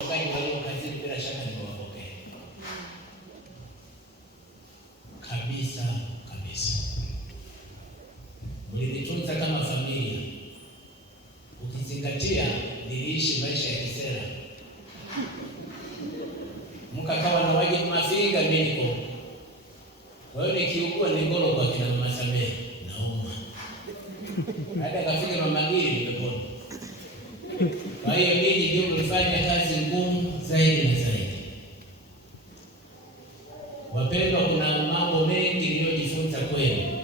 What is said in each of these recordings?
Wakaji walio kazini bila shaka ni wapokee. Kabisa kabisa. Mlinitunza kama familia. Ukizingatia niliishi maisha ya kisera. Mkakawa na wajibu mafiga mimi. Kwa hiyo nikiugua ni ngoro kwa kina Mama Samia nauma. Hata kafika Mama Gili nimepona. Kwa hiyo mimi ndio mlifanya kazi ngumu zaidi na zaidi. Wapendwa, kuna mambo mengi niliyojifunza kwenu.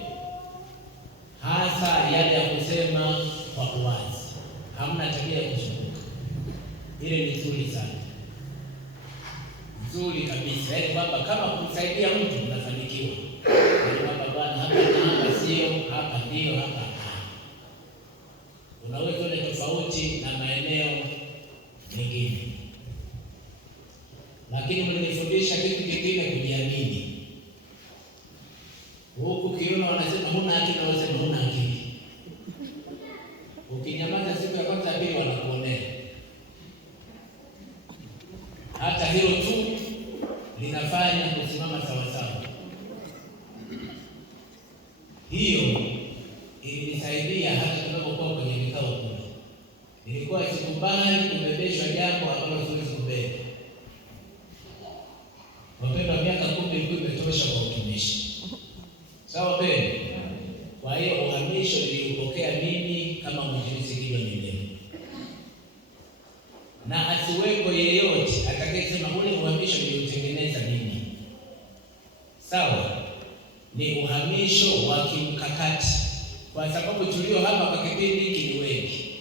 Hasa yale ya kusema kwa uwazi. Hamna tabia ya kuzunguka. Ile ni nzuri sana. Nzuri kabisa. Yaani kwamba kama kumsaidia mtu unafanikiwa. Yaani kwamba bwana hapa na hapa sio, hapa ndio, hapa. Unaweza kuona tofauti na maeneo mengine. Lakini mlinifundisha kitu kingine, kujiamini. Huku kiuno wanasema huna akili, na wanasema huna akili. Ukinyamaza siku ya kwanza pili wanakuonea. Hata hilo tu linafanya kusimama sawa sawa. Hiyo ilinisaidia hata tunapokuwa kwenye vikao kule. Nilikuwa sikubali kubebeshwa jambo ambalo siwezi kubeba. Wapendwa, miaka 10 ilikuwa imetosha kwa utumishi. Sawa pendo? Kwa hiyo uhamisho niliupokea mimi kama mwinjilisti Gideon Ndema. Na asiweko yeyote atakayesema ule uhamisho niliutengeneza mimi. Sawa? Ni uhamisho wa kimkakati. Kwa sababu tulio hapa kwa kipindi hiki ni wengi.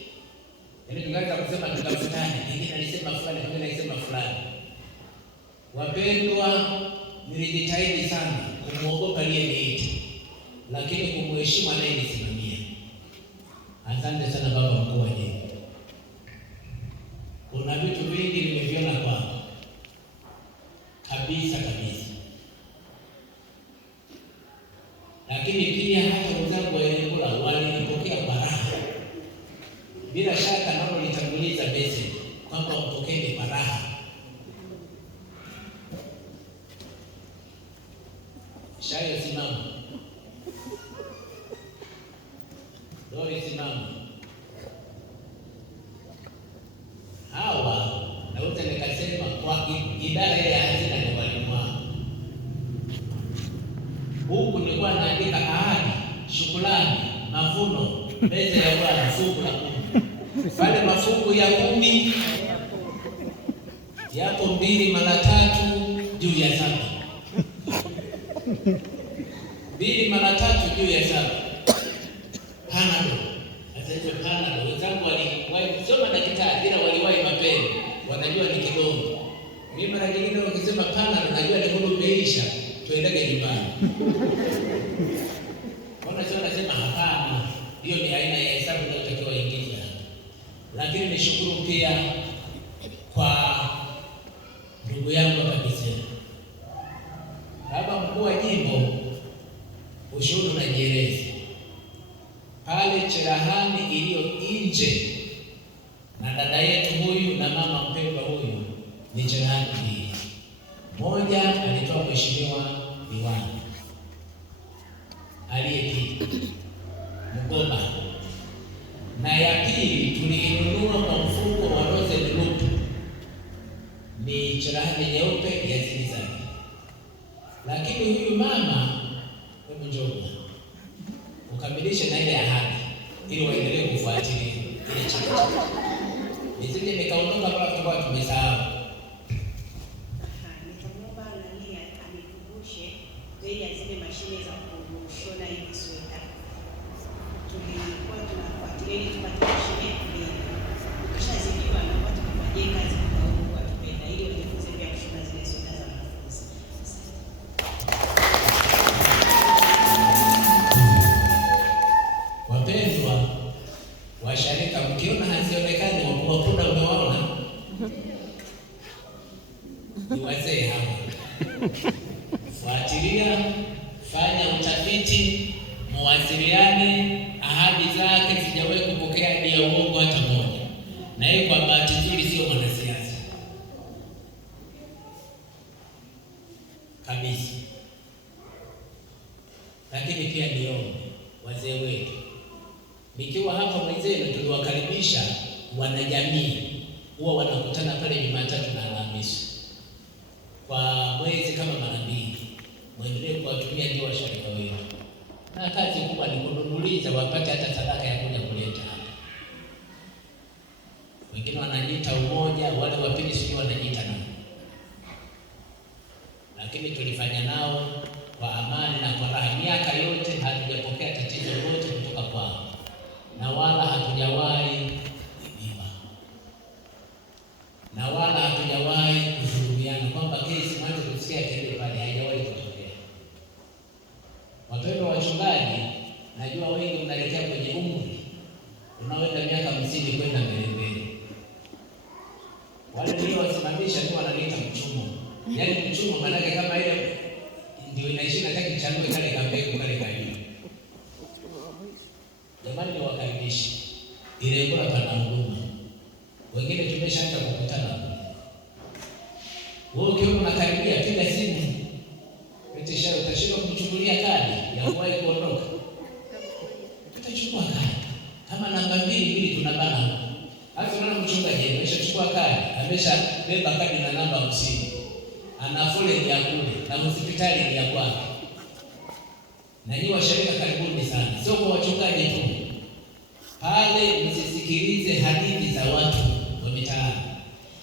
Yaani tunaweza kusema tukafutane, mwingine alisema fulani, mwingine alisema fulani. Wapendwa, nilijitahidi sana kumuogopa aliyeniita, lakini kumheshimu anayenisimamia. Asante sana baba mkuu wa jimbo. Kuna vitu vingi nimeviona kwako. Kabisa kabisa. Lakini pia hata wenzangu wa Ilemela walinipokea kwa raha. Bila shaka nao nitanguliza message kwamba mpokeni kwa raha. Shayo simama. Dori simama. Hawa naweza nikasema kwa idara ya hazina ni walimu wao. Huku nilikuwa naandika ahadi, shukrani, mavuno, meza ya Bwana, fungu la 10. Pale mafungu ya 10 yapo 2 mara 3 juu ya 7. 2 mara 3 juu ya 7. Panado. Sasa hizo panado wenzangu waliwahi kusoma daktari ila waliwahi mapema. Wanajua ni kidogo. Mimi mara nyingine wakisema panado najua ni muda umeisha. Tuendeke nyumbani. Mbona sio nasema hapana? Hiyo ni aina ya hesabu inayotakiwa ingiza. Lakini nishukuru pia kwa ndugu yangu kabisa. Baba mkuu wa jimbo, ushuhuda unajieleza. Pale cherehani iliyo nje na dada yetu huyu na mama mpendwa huyu ni cherehani hii. Moja alitoa mheshimiwa diwani aliyepita Mgoba, na ya pili tuliinunua kwa mfuko wa Rose Group, ni cherehani nyeupe ya zilizani. Lakini huyu mama hebu njoo ukamilishe na ile ahadi ili waendelee kufuatilia ile chakula. Nisije nikaondoka kwa sababu tumesahau. Zaidi ya zile mashine za kushona hivi sweta. Tulikuwa tunafuatilia ili tupate mashine mbili. Ukishazidiwa na watu kufanyia kazi kwa kipenda ili wajifunze pia kushona zile sweta za wanafunzi. Wapendwa, washarika mkiona hazionekani wakunda umewaona? Ni wazee hapa. Fuatilia, fanya utafiti, muwasiliane. Ahadi zake sijawahi kupokea hadi ya uongo hata moja. Na yeye kwa bahati nzuri sio mwanasiasa. kabisa. Lakini pia niombe wazee wetu, nikiwa hapa mwenzenu, tuliwakaribisha wanajamii, huwa wanakutana pale Jumatatu na Alhamisi kwa mwezi kama mara mbili. Mwendelee kuwatumia, ndio washirika wetu, na kazi kubwa ni kununuliza wapate hata sadaka ya kuja kuleta hapa. Wengine wanajiita umoja, wale wa pili sio wanajiita nao, lakini tulifanya nao kwa amani na kwa raha. Miaka yote hatujapokea tatizo lolote kutoka kwao, na wala hatujawahi kuiba, na wala hatujawahi kudhulumiana, kwamba kesi mwanzo kusikia kelele pale, haijawahi kutokea. Wapendwa wachungaji, najua wengi mnaelekea kwenye umri unaoenda miaka 50 kwenda mbele. Wale niliowasimamisha ndio wananiita mchumo. Yaani mchumo maana yake kama ile ndio inaishi na taki chanue kale kambegu kale kaini. Jamani, ni wakaribishi. Ile bora pana huduma. Wengine tumeshaanza kukutana. Wewe ukiona unakaribia, piga simu. Utashinda kumchukulia kadi ya kuwahi kuondoka. Tutachukua kadi. Kama namba 2 tunabana. Hata unaona mchungaji ameshachukua kadi, ameshabeba kadi na namba 50. Ana foleni ya kule na hospitali ni ya kwake. Na ni washirika karibuni sana. Sio kwa wachungaji tu. Pale msisikilize hadithi za watu wa mitaani.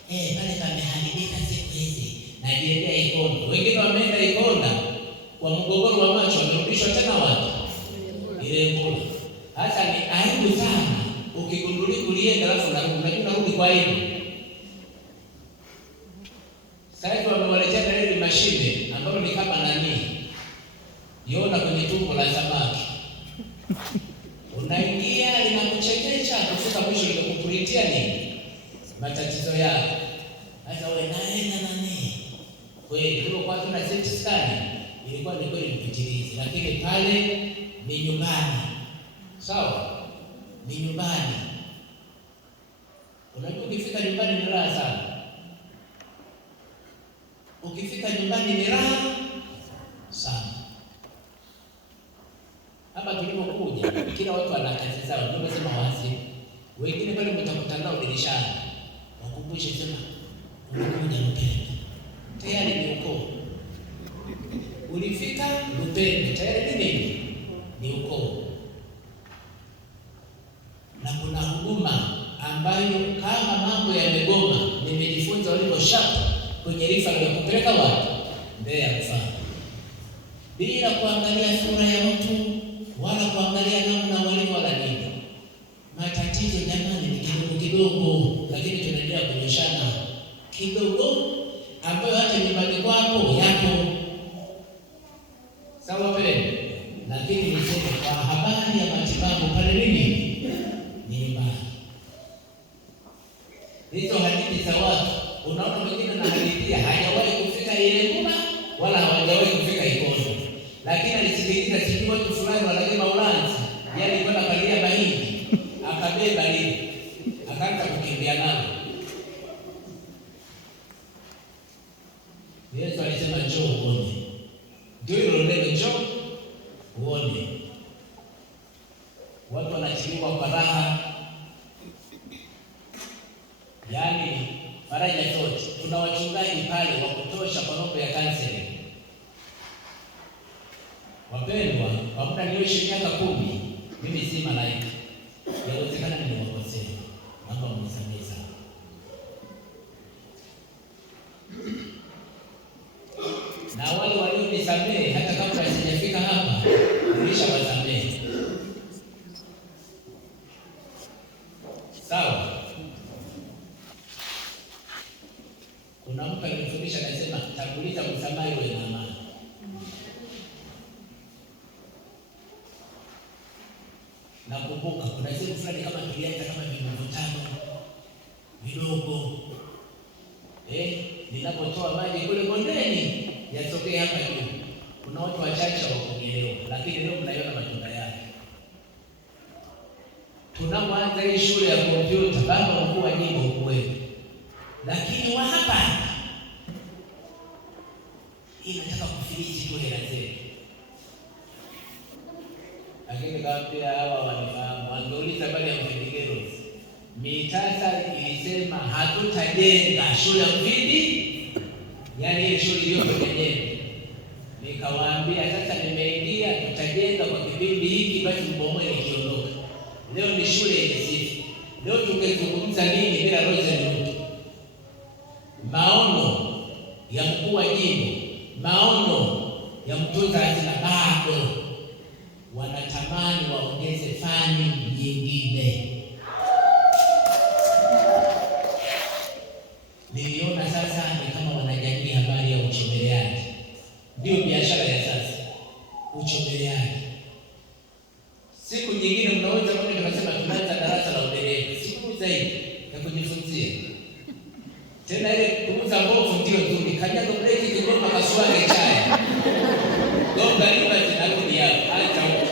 Pale pameharibika siku hizi. Najiendea Ikonda. Wengine wameenda Ikonda kwa mgogoro wa macho, wamerudishwa tena wapi? Ilembula. Hata ni aibu sana ukigunduli kulienda alafu unarudi kwa aibu. Sasa wamewaletea na ile mashine ambayo ni kama nani? Niona kwenye tumbo la samaki. Unaingia linakuchekecha kufika mwisho linakupulitia nini? Matatizo yako. Hata wewe naenda nani? Kweli ndio kwa tuna CT scan ilikuwa ni kweli mpitilizi, lakini pale ni nyumbani. Sawa? Ni nyumbani. Unajua ukifika nyumbani ni raha sana. Ukifika nyumbani ni raha sana. Hapa tulipokuja kila watu wana kazi zao, ndio nasema wazi. Wengine pale mtakutana nao dirishani. Wakumbushe sema unakuja Lupembe. Tayari ni ukoo. Ulifika Lupembe, tayari ni nini? Ni ukoo. Na kuna huduma ambayo kama mambo yamegoma, nimejifunza walipo shapa kwenye rifa ya kupeleka watu Mbeya mfano, bila kuangalia sura ya mtu wala kuangalia namna walivyo wala nini. Matatizo jamani ni kidogo, lakini tunaendelea kuonyeshana kidogo ambayo hata nyumbani kwako yapo. Sawa pale, lakini niseme kwa habari ya matibabu pale nini ni nyumbani. Hizo hadithi za watu, unaona wengine na hadithi hajawahi kufika Ilemula wala hawajawahi kufika Ikonda, lakini alisikiliza sijui watu fulani wanalima ulanzi, yeye alikwenda kalia mahindi, akabeba lile, akaanza kukimbia nalo. Yesu alisema njoo uone. Ndio hilo neno njoo uone. Watu wanachiliwa kwa raha. Yaani faraja zote. Kuna wachungaji pale wa kutosha kwa mambo ya counseling. Wapendwa, kwa muda nilioishi miaka 10, mimi si malaika. Inawezekana nimewakosea. Naomba mnisamehe sana. Na wale walionisamehe hata kabla sijafika hapa, nilishawasamehe. Sawa? Kuna mtu alinifundisha akasema tanguliza msamaha iwe na amani. Nakumbuka kuna siku fulani kama tulianza kama mivutano vidogo. Ninapotoa maji kule bondeni yatokee hapa juu. Kuna watu wachache wa kuelewa, lakini leo mnaiona matunda yake. Tunapoanza hii shule ya kompyuta, baba mkuu wa jimbo kwetu. Lakini wa hapa inataka sisi tu hela zetu. Lakini kaambia hawa wanafahamu, wangeuliza bali ya Mfindikiro. Mitasari ilisema hatutajenga shule ya Mfindi, yaani ile shule iliyo kwenye. Nikawaambia sasa nimeingia, tutajenga kwa kipindi hiki, basi mbomoe nikiondoka. Leo ni shule yenye sifa. Leo tungezungumza nini bila Rosemary? Maono ya mkuu wa jimbo, maono ya mtunza hazina bado wanatamani waongeze fani nyingine. Niliona sasa ni kama wanajadili habari ya uchomeleaji. Ndio biashara ya sasa, uchomeleaji. Siku nyingine mnaweza kwenda tunasema tunaanza darasa la udereva, siku zaidi ya kujifunzia. Tena ile kuuza mbovu ndio nzuri, kanyaga breki kigoma kaswage chai. Gonga lipa zinarudi hapo, acha huko.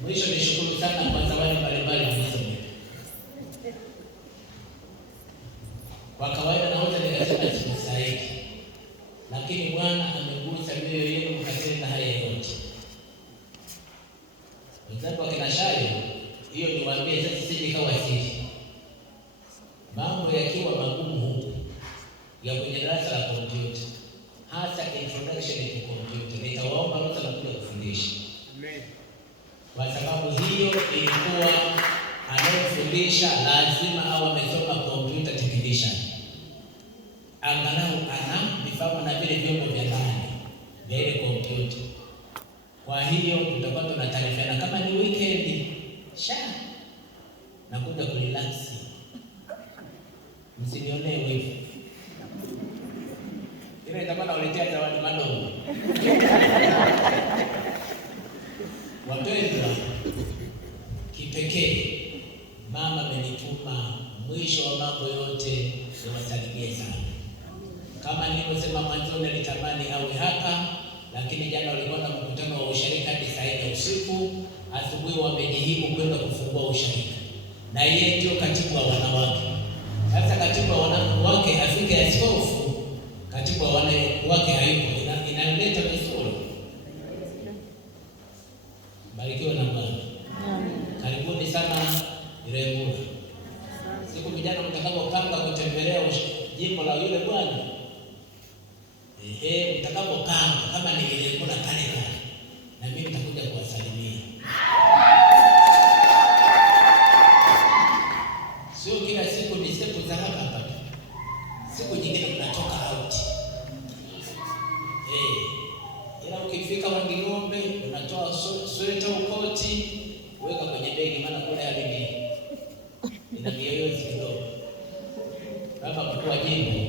Mwisho nishukuru sana kwa zawadi mbalimbali mlizonipa. Kwa kawaida naona nikasema sistahili. Lakini Bwana amegusa mioyo yenu mkatenda haya yote. Wenzangu wakina Shayo, hiyo niwaambie sasa sisi kama sisi. Mambo yakiwa magumu huku ya kwenye darasa la kompyuta, hasa introduction to computer, nitawaomba wote wanakuja kufundisha. Amen. Kwa sababu hiyo ilikuwa anayefundisha lazima awe amesoma computer technician. Angalau ana mifahamu na vile vyombo vya ndani vya ile kompyuta. Kwa hiyo tutakuwa tunataarifiana kama ni weekend, nakuja kurelax. Msinionee wewe. Ile itakuwa nauletea zawadi madogo. Wapendwa, kipekee mama amenituma mwisho wa mambo yote niwasalimie sana. Kama nilivyosema mwanzoni nilitamani awe hapa, lakini jana walikuwa na mkutano wa usharika hadi saa 4 usiku. Asubuhi wamejihimu kwenda kufungua usharika. Na yeye ndio katibu wa wanawake. Sasa katibu wa wanawake afike askofu, katibu wa wanawake hayupo, inaleta misuli. Barikiwa na Bwana. Karibuni sana Irembo. Siku vijana mtakapopanga kutembelea jimbo la yule bwana, mtakapopanga kama ni Irembo na pale na mimi nitakuja kuwasalimia. Sio kila siku ni siku za hapa. Siku nyingine mnatoka out. Ila ukifika Wanging'ombe unatoa sweta ukoti, weka kwenye begi, maana kule hali ina mioyozi kidogo. Kama mkuu wa jimbo